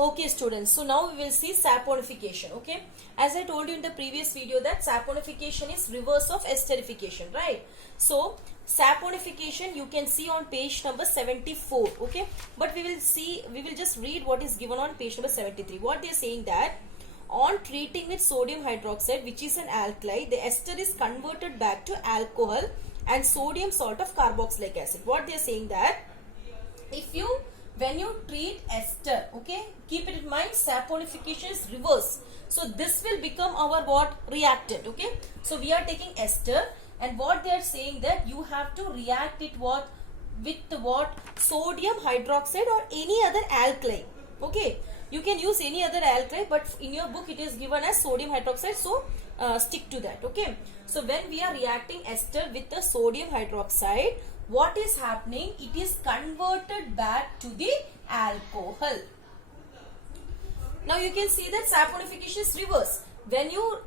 Okay students, so now we will see saponification. Okay, as I told you in the previous video that saponification is reverse of esterification, right? So saponification you can see on page number 74. Okay, but we will just read what is given on page number 73. What they are saying that on treating with sodium hydroxide, which is an alkali, the ester is converted back to alcohol and sodium salt of carboxylic acid. What they are saying that when you treat ester, okay, keep it in mind, saponification is reverse. So this will become our what? Reactant. Okay, so we are taking ester, and what they are saying that you have to react it what with what? Sodium hydroxide or any other alkali. Okay, you can use any other alkali, but in your book it is given as sodium hydroxide, so stick to that. Okay, so when we are reacting ester with the sodium hydroxide, what is happening? It is converted back to the alcohol. Now you can see that saponification is reverse. When you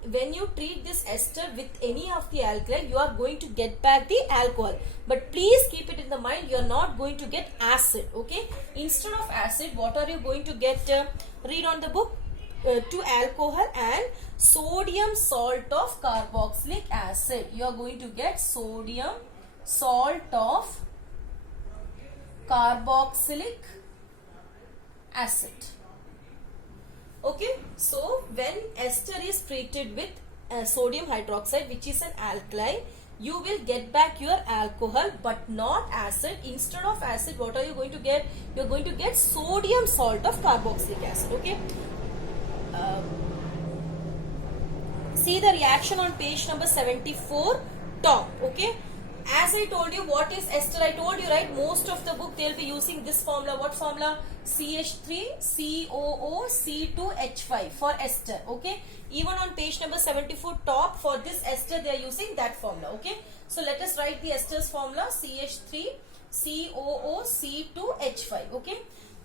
treat this ester with any of the alkali, you are going to get back the alcohol. But please keep it in the mind, you are not going to get acid. Okay, instead of acid, what are you going to get? Read on the book. To alcohol and sodium salt of carboxylic acid. You are going to get sodium salt of carboxylic acid. Okay, so when ester is treated with sodium hydroxide, which is an alkali, you will get back your alcohol but not acid. Instead of acid, what are you going to get? You are going to get sodium salt of carboxylic acid. Okay, see the reaction on page number 74 top. Okay, as I told you, what is ester? I told you, right, most of the book they will be using this formula. What formula? CH3COOC2H5 for ester. Okay, even on page number 74 top, for this ester they are using that formula. Okay, so let us write the ester's formula: CH3COOC2H5. Okay,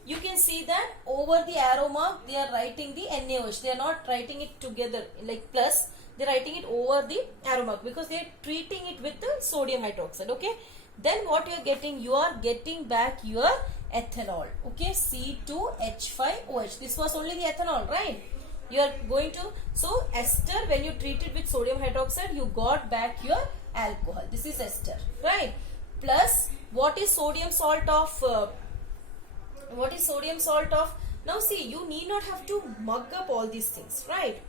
you can see that over the arrow mark they are writing the NaOH. They are not writing it together like plus. They are writing it over the arrow mark because they are treating it with the sodium hydroxide. Okay, then what you are getting? You are getting back your ethanol. Okay, C2H5OH. This was only the ethanol, right? You are going to, so ester, when you treat it with sodium hydroxide, you got back your alcohol. This is ester, right? Plus, what is sodium salt of? What is sodium salt of? Now see, you need not have to mug up all these things, right?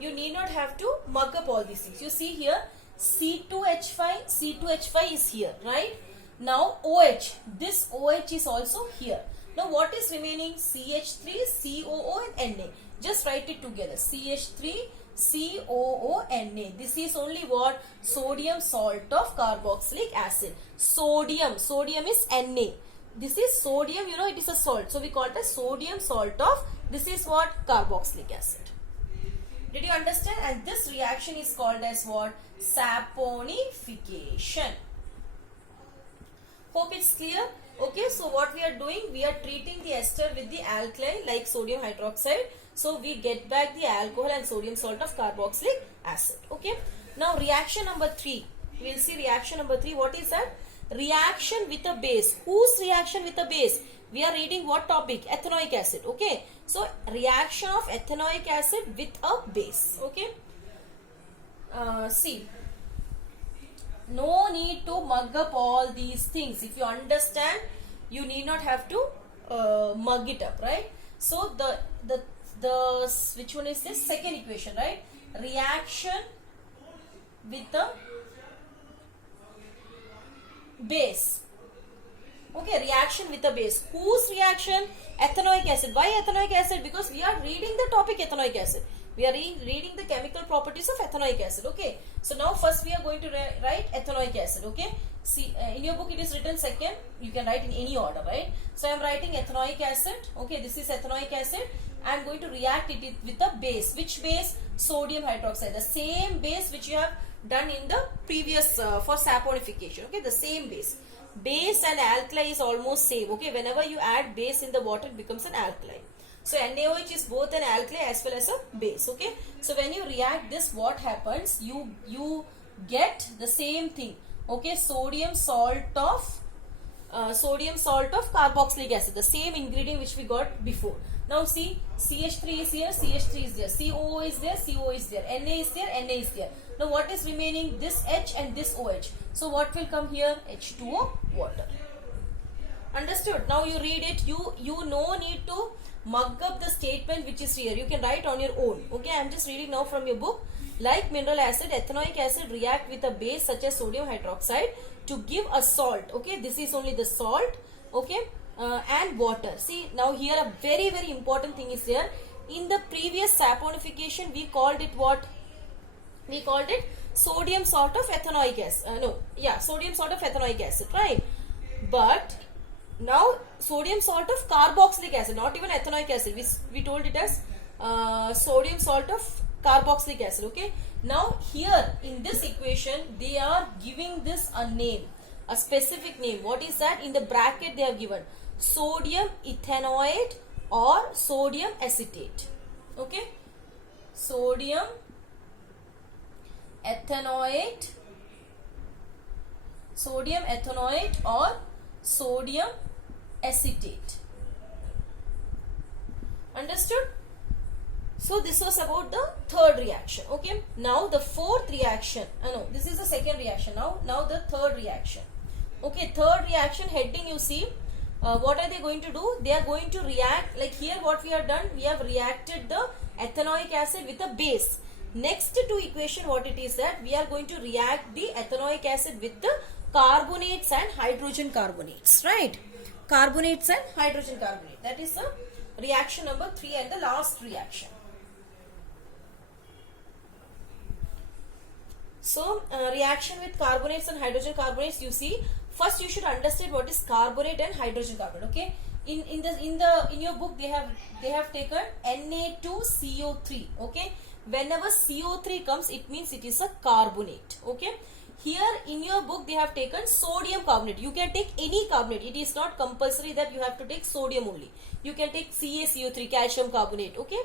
You need not have to mug up all these things. You see here, C2H5 is here, right? Now OH, this OH is also here. Now what is remaining? CH3, COO and Na. Just write it together. CH3, COO and Na. This is only what? Sodium salt of carboxylic acid. Sodium is Na. This is sodium, you know, it is a salt. So we call it as sodium salt of, this is what? Carboxylic acid. Did you understand? And this reaction is called as what? Saponification. Hope it's clear. Okay, so what we are doing? We are treating the ester with the alkali like sodium hydroxide. So we get back the alcohol and sodium salt of carboxylic acid. Okay. Now reaction number 3. We will see reaction number 3. What is that? Reaction with a base. Whose reaction with a base? We are reading what topic? Ethanoic acid. Okay. So reaction of ethanoic acid with a base. Okay. See. No need to mug up all these things. If you understand, you need not have to mug it up, right? So the which one is this? Second equation, right? Reaction with a base. Okay, reaction with a base. Whose reaction? Ethanoic acid. Why ethanoic acid? Because we are reading the topic ethanoic acid. We are reading the chemical properties of ethanoic acid. Okay. So now first we are going to write ethanoic acid. Okay. See, in your book it is written second. You can write in any order, right? So I am writing ethanoic acid. Okay. This is ethanoic acid. I am going to react it with the base. Which base? Sodium hydroxide. The same base which you have done in the previous for saponification. Okay. The same base. Base and alkali is almost same. Okay. Whenever you add base in the water, it becomes an alkali. So NaOH is both an alkali as well as a base. Okay. So when you react this, what happens? You get the same thing. Okay. Sodium salt of sodium salt of carboxylic acid, the same ingredient which we got before. Now see, CH3 is here, CH3 is there, COO is there, CO is there, Na is there, Na is there. Now what is remaining? This H and this OH. So what will come here? H2O, water. Understood? Now you read it. You no need to mug up the statement which is here. You can write on your own. Okay, I am just reading now from your book. Like mineral acid, ethanoic acid react with a base such as sodium hydroxide to give a salt. Okay, this is only the salt. Okay, and water. See, now here a very very important thing is there. In the previous saponification, we called it what? We called it sodium salt of ethanoic acid. Sodium salt of ethanoic acid, right? But now sodium salt of carboxylic acid, not even ethanoic acid. We told it as sodium salt of carboxylic acid. Okay, now here in this equation they are giving this a name, a specific name. What is that? In the bracket they have given sodium ethanoate or sodium acetate. Okay, sodium ethanoate, or sodium acetate. Understood? So this was about the third reaction. Okay, now the fourth reaction, this is the second reaction. Now the third reaction. Okay, third reaction heading, you see, what are they going to do? They are going to react, like here what we have done, we have reacted the ethanoic acid with a base. Next to equation, what it is that we are going to react the ethanoic acid with the carbonates and hydrogen carbonates, right? Carbonates and hydrogen carbonate. That is the reaction number 3 and the last reaction. So reaction with carbonates and hydrogen carbonates, you see, first you should understand what is carbonate and hydrogen carbonate. Okay, in your book they have taken Na2CO3. Okay, whenever CO3 comes, it means it is a carbonate. Okay, here in your book they have taken sodium carbonate. You can take any carbonate. It is not compulsory that you have to take sodium only. You can take CaCO3, calcium carbonate. Okay,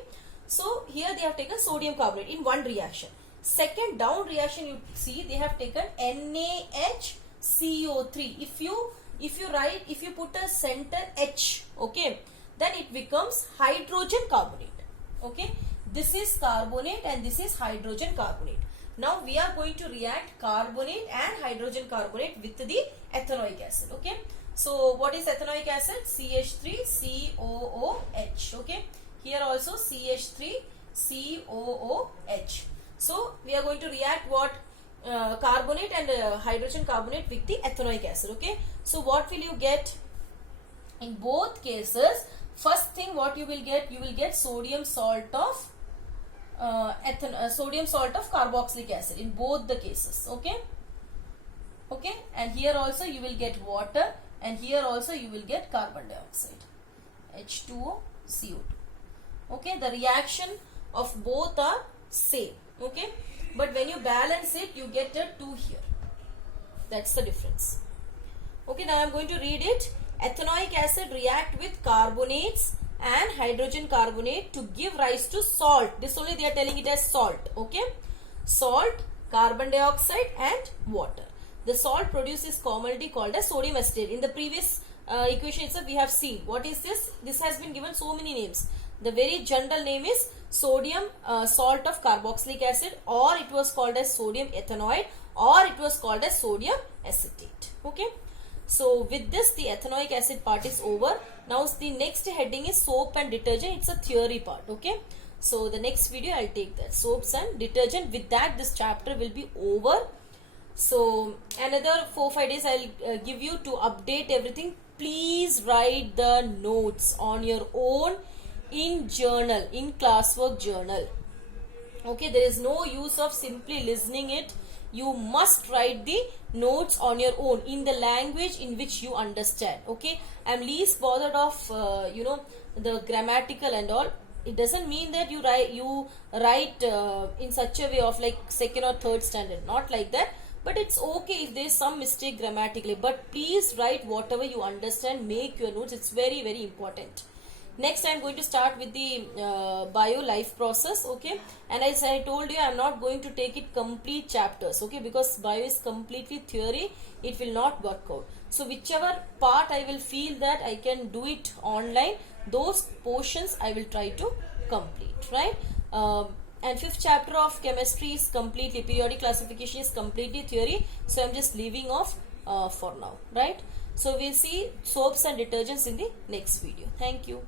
so here they have taken sodium carbonate in one reaction. Second down reaction, you see they have taken NaHCO3. If you put a center H, okay, then it becomes hydrogen carbonate. Okay, this is carbonate and this is hydrogen carbonate. Now we are going to react carbonate and hydrogen carbonate with the ethanoic acid. Okay, so what is ethanoic acid? CH3COOH. Okay, here also CH3COOH. So we are going to react what? Carbonate and hydrogen carbonate with the ethanoic acid. Okay, so what will you get? In both cases, first thing what you will get sodium salt of sodium salt of carboxylic acid in both the cases. Okay, and here also you will get water, and here also you will get carbon dioxide, H2O, CO2. Okay, the reaction of both are same. Okay, but when you balance it, you get a 2 here. That's the difference. Okay, now I am going to read it. Ethanoic acid react with carbonates and hydrogen carbonate to give rise to salt. This only they are telling it as salt. Okay, salt, carbon dioxide and water. The salt produced is commonly called as sodium acetate. In the previous equation itself we have seen. What is this? This has been given so many names. The very general name is sodium salt of carboxylic acid, or it was called as sodium ethanoate, or it was called as sodium acetate. Okay, so with this the ethanoic acid part is over. Now the next heading is soap and detergent. It's a theory part. Okay, so the next video I'll take that, soaps and detergent. With that this chapter will be over. So another 4-5 days I'll give you to update everything. Please write the notes on your own in journal, in classwork journal. Okay, there is no use of simply listening it. You must write the notes on your own in the language in which you understand. Okay, I'm least bothered of the grammatical and all. It doesn't mean that you write in such a way of like second or third standard, not like that. But it's okay if there is some mistake grammatically, but please write whatever you understand, make your notes. It's very very important. Next I am going to start with the bio life process. Okay, and as I told you, I am not going to take it complete chapters. Okay, because bio is completely theory, it will not work out. So whichever part I will feel that I can do it online, those portions I will try to complete, right? And fifth chapter of chemistry is completely, periodic classification is completely theory, so I'm just leaving off for now, right? So we'll see soaps and detergents in the next video. Thank you.